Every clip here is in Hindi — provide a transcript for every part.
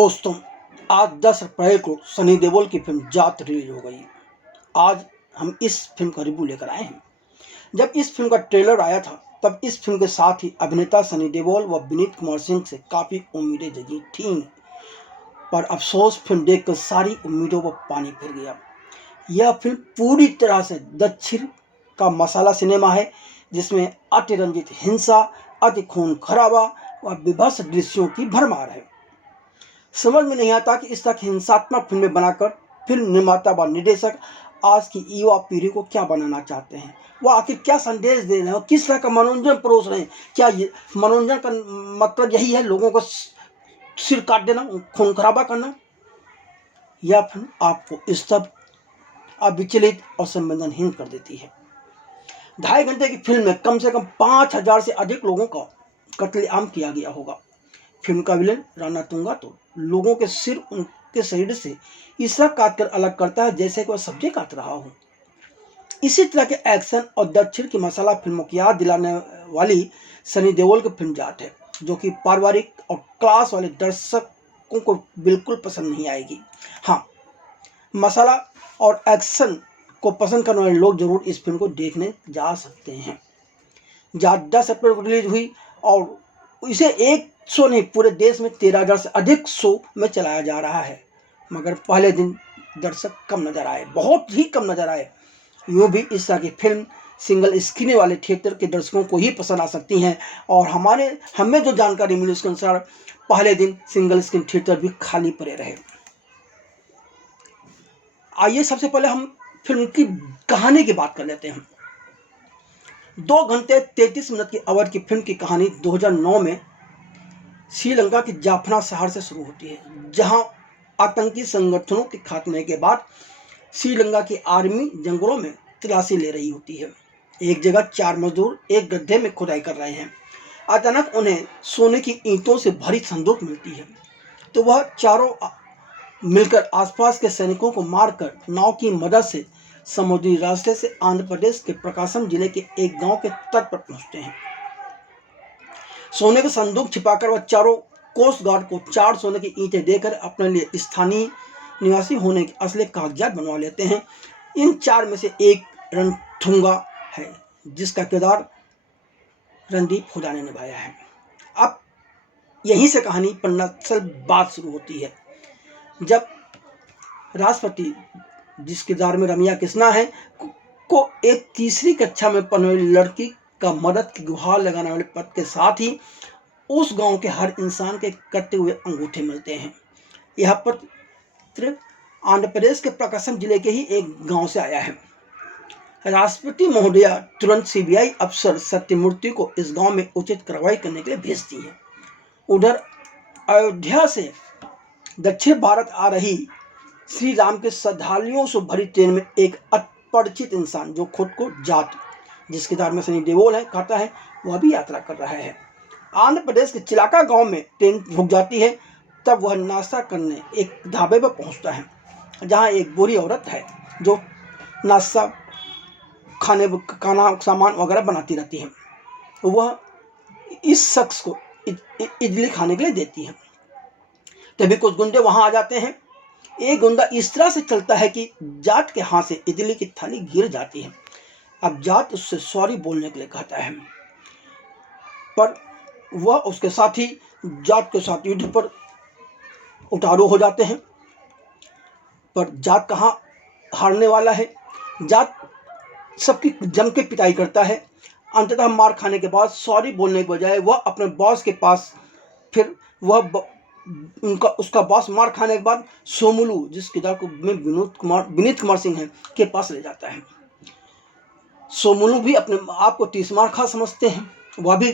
दोस्तों, आज 10 अप्रैल को सनी देओल की फिल्म जाट रिलीज हो गई। आज हम इस फिल्म का रिव्यू लेकर आए हैं। जब इस फिल्म का ट्रेलर आया था तब इस फिल्म के साथ ही अभिनेता सनी देओल व विनीत कुमार सिंह से काफ़ी उम्मीदें जगी थीं, पर अफसोस फिल्म देखकर सारी उम्मीदों पर पानी फिर गया। यह फिल्म पूरी तरह से दक्षिण का मसाला सिनेमा है, जिसमें अतिरंजित हिंसा, अति खून खराबा व विभत्स दृश्यों की भरमार है। समझ में नहीं आता कि इस तरह हिंसात्मक फिल्में बनाकर फिल्म निर्माता व निर्देशक आज की युवा पीढ़ी को क्या बनाना चाहते हैं। वो आखिर क्या संदेश दे रहे हैं और किस तरह का मनोरंजन परोस रहे हैं। क्या ये मनोरंजन का मतलब यही है लोगों को सिर काट देना, खून खराबा करना? यह फिल्म आपको इस सब अविचलित और संवेदनहीन कर देती है। 2.5 घंटे की फिल्म में कम से कम 5,000 से अधिक लोगों का कत्लेआम किया गया होगा। फिल्म का विलेन रणतुंगा तो लोगों के सिर उनके शरीर से इस तरह काट कर अलग करता है जैसे कि वह सब्जी काट रहा हो। इसी तरह के एक्शन और दक्षिण की मसाला फिल्मों की याद दिलाने वाली सनी देओल की फिल्म जाट है, जो कि पारिवारिक और क्लास वाले दर्शकों को बिल्कुल पसंद नहीं आएगी। हाँ, मसाला और एक्शन को पसंद करने वाले लोग जरूर इस फिल्म को देखने जा सकते हैं। जाट 10 अप्रैल को रिलीज हुई और इसे एक शो नहीं, पूरे देश में 13,000 से अधिक शो में चलाया जा रहा है, मगर पहले दिन दर्शक कम नजर आए, बहुत ही कम नजर आए। यूँ भी इस तरह की फिल्म सिंगल स्क्रीन वाले थिएटर के दर्शकों को ही पसंद आ सकती हैं, और हमें जो जानकारी मिली उसके अनुसार पहले दिन सिंगल स्क्रीन थिएटर भी खाली पड़े रहे। आइए सबसे पहले हम फिल्म की कहानी की बात कर लेते हैं। 2 घंटे 33 मिनट की अवधि की फिल्म की कहानी 2009 में श्रीलंका की जाफना शहर से शुरू होती है, जहां आतंकी संगठनों के खात्मे के बाद श्रीलंका की आर्मी जंगलों में तलाशी ले रही होती है। एक जगह 4 मजदूर एक गड्ढे में खुदाई कर रहे हैं। अचानक उन्हें सोने की ईंटों से भरी संदूक मिलती है, तो वह चारों मिलकर आसपास के सैनिकों को मारकर नाव की मदद से समुद्री रास्ते से आंध्र प्रदेश के प्रकाशम जिले के एक गांव के तट पर पहुंचते हैं। सोने का संदूक छिपाकर वह चारों कोस्ट गार्ड को 4 सोने की ईंटें देकर अपने लिए स्थानीय निवासी होने के असली कागजात बनवा लेते हैं। इन 4 में से एक रणथुंगा है, जिसका किरदार रणदीप हुड्डा ने निभाया है। अब यहीं से कहानी पर नक्सल बात शुरू होती है, जब राष्ट्रपति, जिस किरदार में रम्या कृष्णा है, को एक तीसरी कक्षा में पढ़ने वाली लड़की का मदद की गुहार लगाने वाले पद के साथ ही उस गांव के हर इंसान के कटे हुए अंगूठे मिलते हैं। यह पत्र आंध्र प्रदेश के प्रकाशम जिले के ही एक गांव से आया है। राष्ट्रपति महोदया तुरंत सीबीआई अफसर सत्यमूर्ति को इस गांव में उचित कार्रवाई करने के लिए भेजती है। उधर अयोध्या से दक्षिण भारत आ रही श्री राम के श्रद्धालुओं से भरी ट्रेन में एक अपरिचित इंसान, जो खुद को जाट, जिस किरदार में सनी देओल है, कहता है, वह भी यात्रा कर रहा है। आंध्र प्रदेश के चिलाका गांव में ट्रेन रुक जाती है। तब वह नाश्ता करने एक ढाबे पर पहुंचता है, जहां एक बूढ़ी औरत है जो नाश्ता खाना सामान वगैरह बनाती रहती है। वह इस शख्स को इडली खाने के लिए देती है। तभी कुछ गुंडे वहां आ जाते हैं। एक गुंडा इस तरह से चलता है कि जाट के हाथ से इडली की थाली गिर जाती है। अब जाट उससे सॉरी बोलने के लिए कहता है, पर वह उसके साथी जाट के साथ युद्ध पर उतारू हो जाते हैं। पर जाट कहाँ हारने वाला है। जाट सबकी जम के पिटाई करता है। अंततः मार खाने के बाद सॉरी बोलने के बजाय वह अपने बॉस के पास, फिर वह उसका बॉस मार खाने के बाद सोमुलू, जिस किरदार को विनीत कुमार सिंह है, के पास ले जाता है। सोमुलू भी अपने आप को 30 मार खा समझते हैं। वह भी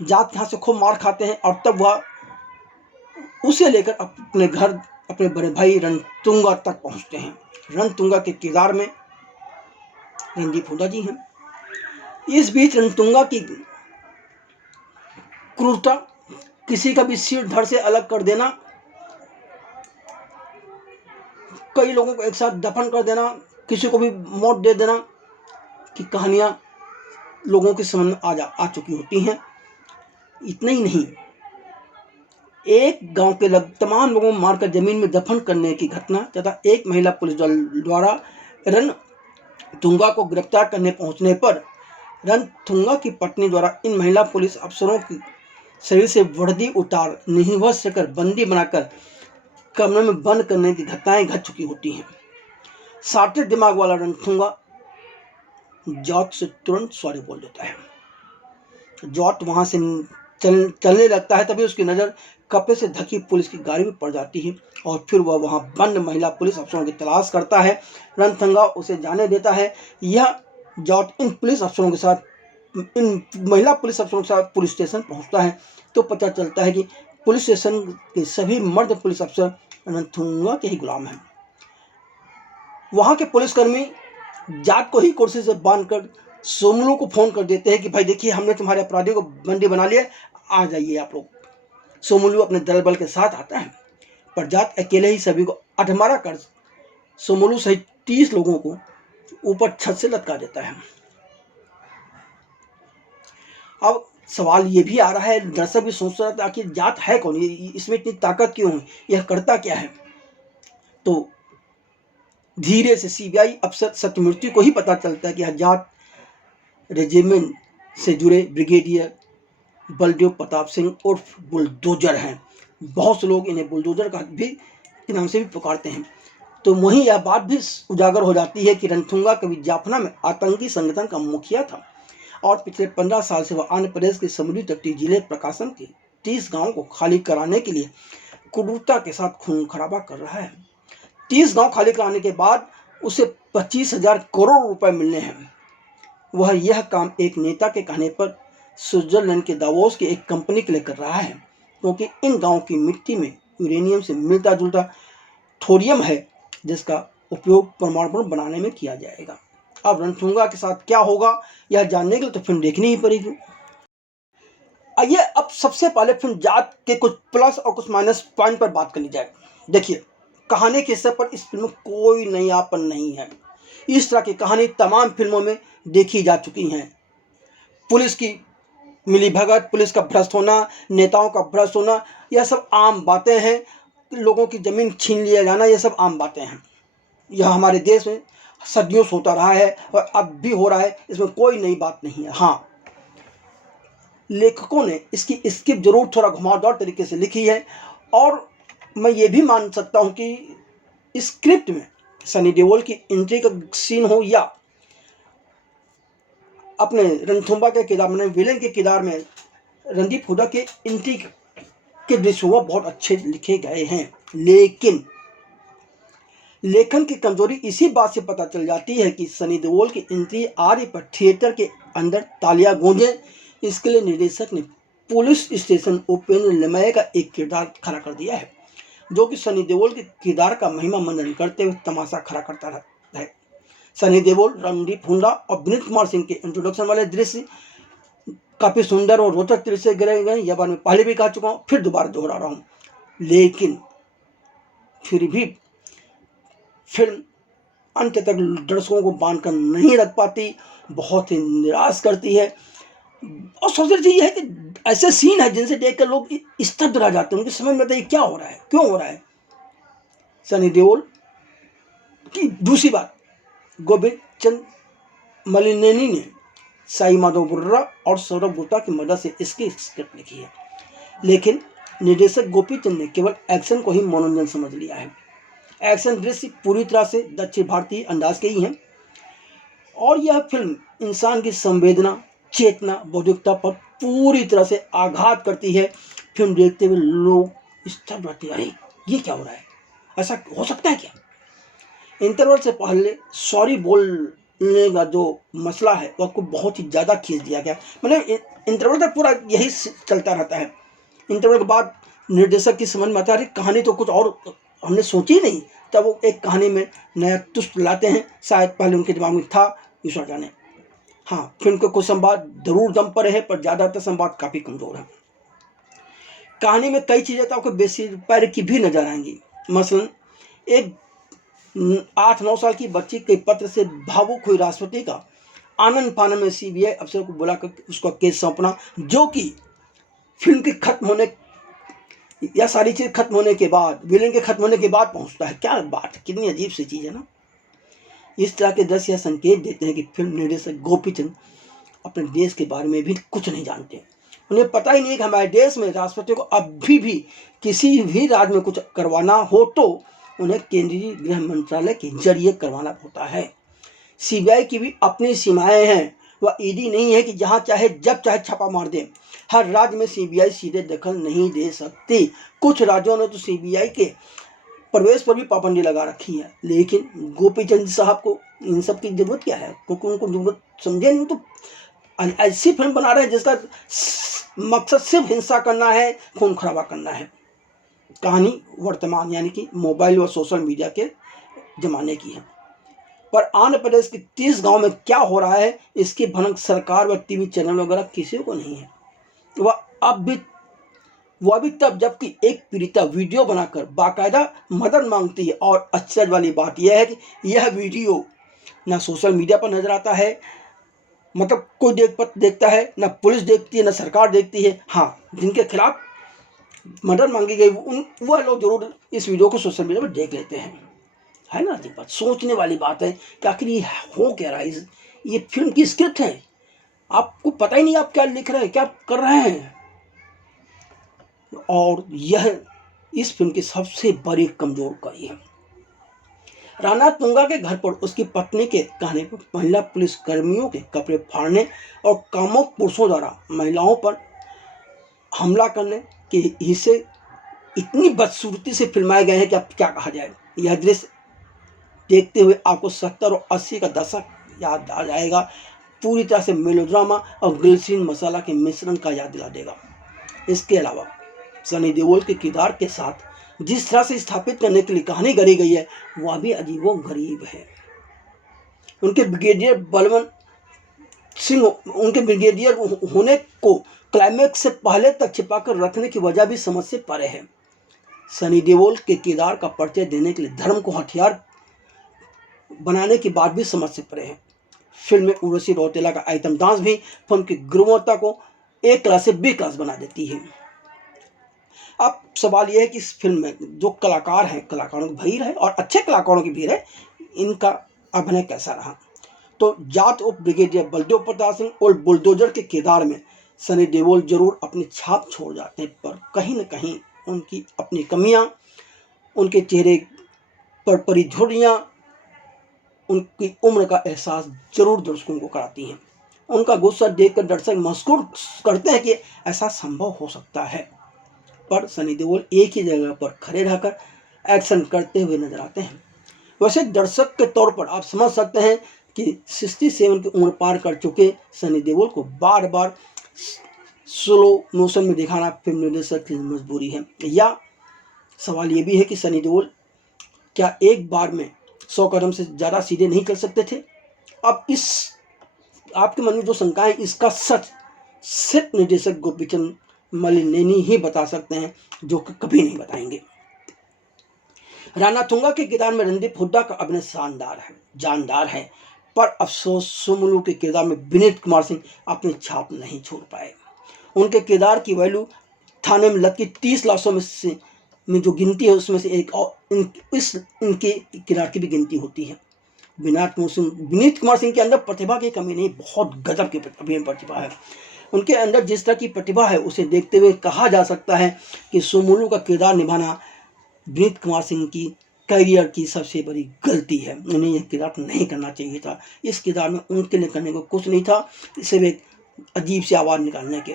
जाट के हाथ से खूब मार खाते हैं, और तब वह उसे लेकर अपने घर, अपने बड़े भाई रणतुंगा तक पहुंचते हैं। रणतुंगा के किरदार में रणदीप हुड्डा जी हैं। इस बीच रणतुंगा की क्रूरता, किसी का भी सिर धड़ से अलग कर देना, कई लोगों को एक साथ दफन कर देना, किसी को भी मौत दे देना की कहानियां लोगों के समझ में आ चुकी होती हैं। इतना ही नहीं, एक गांव के तमाम लोगों को मारकर जमीन में दफन करने की घटना तथा एक महिला पुलिस दल द्वारा रणथुंगा को गिरफ्तार करने पहुंचने पर रणथुंगा की पत्नी द्वारा इन महिला पुलिस अफसरों की शरीर से वर्दी उतार निहवश कर बंदी बनाकर कमरे में बंद करने की घटनाएं घट चुकी होती हैं। साटे दिमाग वाला रणथुंगा जॉर्ज से तुरंत सॉरी बोल देता है। जॉर्ज वहां से चलने लगता है, तभी उसकी नज़र कपड़े से ढकी पुलिस की गाड़ी में पड़ जाती है और फिर वह वहां बंद महिला पुलिस अफसरों की तलाश करता है। रणथुंगा उसे जाने देता है। यह जॉर्ज इन महिला पुलिस अफसरों के साथ पुलिस स्टेशन पहुंचता है तो पता चलता है कि पुलिस स्टेशन के सभी मर्द पुलिस अफसर रणथुंगा के ही गुलाम हैं। वहां के पुलिसकर्मी जाट को ही कुर्सी से बांधकर सोमलू को फोन कर देते हैं कि भाई देखिए, हमने तुम्हारे अपराधियों को बंदी बना लिया, आ जाइए आप लोग। सोमलू अपने दल बल के साथ आता है, पर जाट अकेले ही सभी को अधमरा कर सोमलू सहित 30 लोगों को ऊपर छत से लटका देता है। अब सवाल ये भी आ रहा है, दर्शक भी सोच रहा था कि जाट है कौन, इसमें इतनी ताकत क्यों है, यह करता क्या है। तो धीरे से सीबीआई अफसर सत्यमूर्ति को ही पता चलता है कि यह जाट रेजिमेंट से जुड़े ब्रिगेडियर बलदेव प्रताप सिंह उर्फ बुलडोजर हैं। बहुत से लोग इन्हें बुलडोजर का भी नाम से भी पुकारते हैं। तो वहीं यह बात भी उजागर हो जाती है कि रणथुंगा कभी जाफना में आतंकी संगठन का मुखिया था और पिछले 15 साल से वह आंध्र प्रदेश के समुद्री तटीय जिले प्रकाशम के 30 गांवों को खाली कराने के लिए क्रूरता के साथ खून खराबा कर रहा है। 30 गांव खाली कराने के बाद उसे 25,000 करोड़ रुपए मिलने हैं। वह यह काम एक नेता के कहने पर स्विट्जरलैंड के दावोस की एक कंपनी के लिए कर रहा है, क्योंकि इन गांवों की मिट्टी में यूरेनियम से मिलता जुलता थोरियम है, जिसका उपयोग परमाणु बम बनाने में किया जाएगा। अब रणथुंगा के साथ क्या होगा, यह जानने के लिए तो फिल्म देखनी ही पड़ेगी। आइए अब सबसे पहले फिल्म जाट के कुछ प्लस और कुछ माइनस पॉइंट पर बात कर ली जाए। देखिए, कहानी के हिस्से पर इस फिल्म में कोई नयापन नहीं है। इस तरह की कहानी तमाम फिल्मों में देखी जा चुकी हैं। पुलिस की मिलीभगत, पुलिस का भ्रष्ट होना, नेताओं का भ्रष्ट होना, यह सब आम बातें हैं। लोगों की जमीन छीन लिया जाना, यह सब आम बातें हैं। यह हमारे देश में सदियों से होता रहा है और अब भी हो रहा है, इसमें कोई नई बात नहीं है। हाँ, लेखकों ने इसकी स्क्रिप्ट जरूर थोड़ा घुमावदार तरीके से लिखी है और मैं ये भी मान सकता हूँ कि स्क्रिप्ट में सनी देओल की एंट्री का सीन हो या अपने रणथुंबा के किरदार में विलेन के किरदार में रणदीप हुड्डा के एंट्री के दृश्य हुआ बहुत अच्छे लिखे गए हैं। लेकिन लेखन की कमजोरी इसी बात से पता चल जाती है कि सनी देओल की एंट्री आ रही पर थिएटर के अंदर तालियां गूंजे। इसके लिए निर्देशक ने पुलिस स्टेशन उपेंद्र लिमये का एक किरदार खड़ा कर दिया है, जो कि सनी देओल के किरदार का महिमा मंडन करते हुए तमाशा खड़ा करता है। सनी देओल, रणदीप हुड्डा और विनीत कुमार सिंह के इंट्रोडक्शन वाले दृश्य काफ़ी सुंदर और रोचक दृश्य गिरे गए। यह बार मैं पहले भी कह चुका हूँ, फिर दोबारा दोहरा रहा हूँ। लेकिन फिर भी फिल्म अंत तक दर्शकों को बांध कर नहीं रख पाती, बहुत ही निराश करती है। और सबसे चीज यह है कि ऐसे सीन है जिनसे देखकर लोग स्तब्ध रह जाते हैं, उनके समझ में आता है क्या हो रहा है, क्यों हो रहा है। सनी देओल की दूसरी बात, गोविंद चंद मलिनेनी ने साई माधव बुर्रा और सौरभ गुप्ता की मदद से इसकी स्क्रिप्ट लिखी है, लेकिन निर्देशक गोपीचंद ने केवल एक्शन को ही मनोरंजन समझ लिया है। एक्शन दृश्य पूरी तरह से दक्षिण भारतीय अंदाज के ही हैं और यह फिल्म इंसान की संवेदना, चेतना, बौद्धिकता पर पूरी तरह से आघात करती है। फिल्म देखते हुए लोग स्तब्ध रहते हैं, अरे ये क्या हो रहा है, ऐसा हो सकता है क्या। इंटरवल से पहले सॉरी बोलने का जो मसला है वह को बहुत ही ज़्यादा खींच दिया गया। मतलब इंटरवल तक पूरा यही चलता रहता है। इंटरवल के बाद निर्देशक की समझ में आता है कहानी तो कुछ और हमने सोची नहीं, तब वो एक कहानी में नया ट्विस्ट लाते हैं। शायद पहले उनके दिमाग में था, ईश्वर जाने। हाँ, फिल्म के कुछ संवाद जरूर दम पर है, पर ज़्यादातर संवाद काफ़ी कमज़ोर है। कहानी में कई चीज़ें तो आपको बेसी पैर की भी नजर आएंगी। मसलन एक 8-9 साल की बच्ची के पत्र से भावुक हुई राष्ट्रपति का आनंद फानन में सीबीआई अफसर को बुलाकर उसका केस सौंपना, जो कि फिल्म के खत्म होने यह सारी चीज़ खत्म होने के बाद, विलेन के खत्म होने के बाद पहुंचता है। क्या बात है, कितनी अजीब सी चीज़ है ना। इस तरह के दृश्य संकेत देते हैं कि फिल्म निर्देशक गोपीचंद अपने देश के बारे में भी कुछ नहीं जानते। उन्हें पता ही नहीं कि हमारे देश में राष्ट्रपति को अभी भी किसी भी राज्य में कुछ करवाना हो तो उन्हें केंद्रीय गृह मंत्रालय के जरिए करवाना होता है। सीबीआई की भी अपनी सीमाएं हैं। वह ईडी नहीं है कि जहां चाहे जब चाहे छापा मार दे। हर राज्य में सीबीआई सीधे दखल नहीं दे सकती। कुछ राज्यों ने तो सीबीआई के प्रवेश पर भी पाबंदी लगा रखी है। लेकिन गोपीचंद साहब को इन सब की जरूरत क्या है, क्योंकि उनको जरूरत समझे नहीं तो ऐसी फिल्म बना रहे हैं जिसका मकसद सिर्फ हिंसा करना है, खून खराबा करना है। कहानी वर्तमान यानी कि मोबाइल और सोशल मीडिया के जमाने की है। पर आंध्र प्रदेश के 30 गांव में क्या हो रहा है इसकी भनक सरकार व टीवी चैनल वगैरह किसी को नहीं है। वह भी तब जबकि एक पीड़िता वीडियो बनाकर बाकायदा मदद मांगती है। और आश्चर्य वाली बात यह है कि यह वीडियो ना सोशल मीडिया पर नजर आता है, मतलब कोई देखता है, ना पुलिस देखती है, ना सरकार देखती है। हाँ, जिनके खिलाफ मदद मांगी गई वह लोग जरूर इस वीडियो को सोशल मीडिया पर देख लेते हैं। है ना अजीब बात, सोचने वाली बात है कि आखिर ये हो क्या रहा है। ये फिल्म की स्क्रिप्ट है, आपको पता ही नहीं आप क्या लिख रहे हैं, क्या कर रहे हैं। और यह इस फिल्म की सबसे बड़ी कमजोर कड़ी है। राणा तुंगा के घर पर उसकी पत्नी के कहने पर महिला पुलिस कर्मियों के कपड़े फाड़ने और कामुक पुरुषों द्वारा महिलाओं पर हमला करने के हिस्से इतनी बदसूरती से फिल्माए गए हैं कि अब क्या कहा जाए। यह दृश्य देखते हुए आपको 70 और 80 का दशक याद आ जाएगा। पूरी तरह से मेलोड्रामा और ग्लिसरीन मसाला के मिश्रण का याद दिला देगा। इसके अलावा सनी देओल के किरदार के साथ जिस तरह से स्थापित करने के लिए कहानी गढ़ी गई है वह भी अजीबोगरीब है। उनके ब्रिगेडियर बलवंत सिंह उनके ब्रिगेडियर होने को क्लाइमैक्स से पहले तक छिपाकर रखने की वजह भी समझ से परे है। सनी देओल के किरदार का परिचय देने के लिए धर्म को हथियार बनाने की बात भी समझ से परे है। फिल्म में उर्वशी रौतेला का आइटम डांस भी फिल्म की गुणवत्ता को A क्लास से B क्लास बना देती है। अब सवाल यह है कि इस फिल्म में जो कलाकार हैं, कलाकारों की भीड़ है और अच्छे कलाकारों की भीड़ है, इनका अभिनय कैसा रहा। तो जाट उप ब्रिगेडियर बलदेव प्रताप सिंह और बुलडोजर के किरदार में सनी देओल जरूर अपनी छाप छोड़ जाते हैं, पर कहीं न कहीं उनकी अपनी कमियां, उनके चेहरे पर परी झुर्रियां उनकी उम्र का एहसास जरूर दर्शकों को कराती हैं। उनका गुस्सा देखकर दर्शक महसूस करते हैं कि ऐसा संभव हो सकता है। पर सनी देओल एक ही जगह पर खड़े रहकर एक्शन करते हुए नजर आते हैं। वैसे दर्शक के तौर पर आप समझ सकते हैं कि 67 की उम्र पार कर चुके सनी देओल को बार बार स्लो मोशन में दिखाना फिल्म निर्देशक की मजबूरी है। या सवाल ये भी है कि सनी देओल क्या एक बार में 100 कदम से ज़्यादा सीधे नहीं चल सकते थे। अब इस आपके मन में जो शंका है इसका सच सिर्फ निर्देशक गोपीचंद मलिनेनी ही बता सकते हैं, जो कि कभी नहीं बताएंगे। राणा तुंगा के किरदार में रणदीप हुड्डा का अभिनय जानदार है, पर अफसोस सुमलू के किरदार में विनीत कुमार सिंह अपनी छाप नहीं छोड़ पाए। उनके किरदार की वैल्यू थाने में लटकी 30 लाशों में जो गिनती है उसमें से एक और इनके किरदार की भी गिनती होती है। विनीत कुमार सिंह के अंदर प्रतिभा की कमी नहीं, बहुत गजब की अभिनय प्रतिभा है। उनके अंदर जिस तरह की प्रतिभा है उसे देखते हुए कहा जा सकता है कि सुमलू का किरदार निभाना विनीत कुमार सिंह की करियर की सबसे बड़ी गलती है। उन्हें यह किरदार नहीं करना चाहिए था। इस किरदार में उनके लिए करने को कुछ नहीं था, सिर्फ एक अजीब सी आवाज़ निकालने के।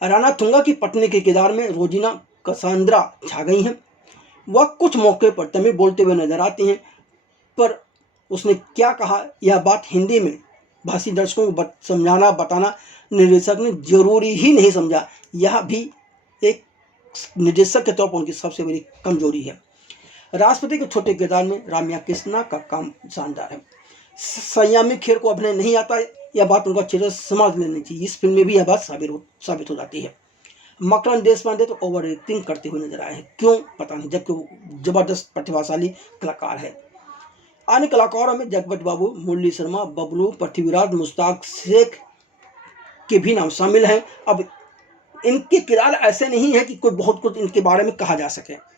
राणा तुंगा की पत्नी के किरदार में रोजिना कसांद्रा छा गई हैं। वह कुछ मौके पर तमिल बोलते हुए नजर आती हैं, पर उसने क्या कहा यह बात हिंदी में भाषी दर्शकों को समझाना बताना निर्देशक ने जरूरी ही नहीं समझा। यह भी एक निर्देशक के तौर पर उनकी सबसे बड़ी कमजोरी है। राष्ट्रपति के छोटे किरदार में राम्या कृष्णा का काम शानदार है। संयामी खेर को अभिनय नहीं आता है, यह बात उनका चेहरा समझ लेनी चाहिए। इस फिल्म में भी यह बात साबित हो जाती है। मकरंद देशपांडे तो ओवर एक्टिंग करते हुए नजर आए हैं, क्यों पता नहीं, जबकि वो जबरदस्त प्रतिभाशाली कलाकार है। अन्य कलाकारों में जगपत बाबू, मुरली शर्मा, बबलू, पृथ्वीराज, मुश्ताक शेख के भी नाम शामिल हैं। अब इनके किरदार ऐसे नहीं है कि कोई बहुत कुछ इनके बारे में कहा जा सके।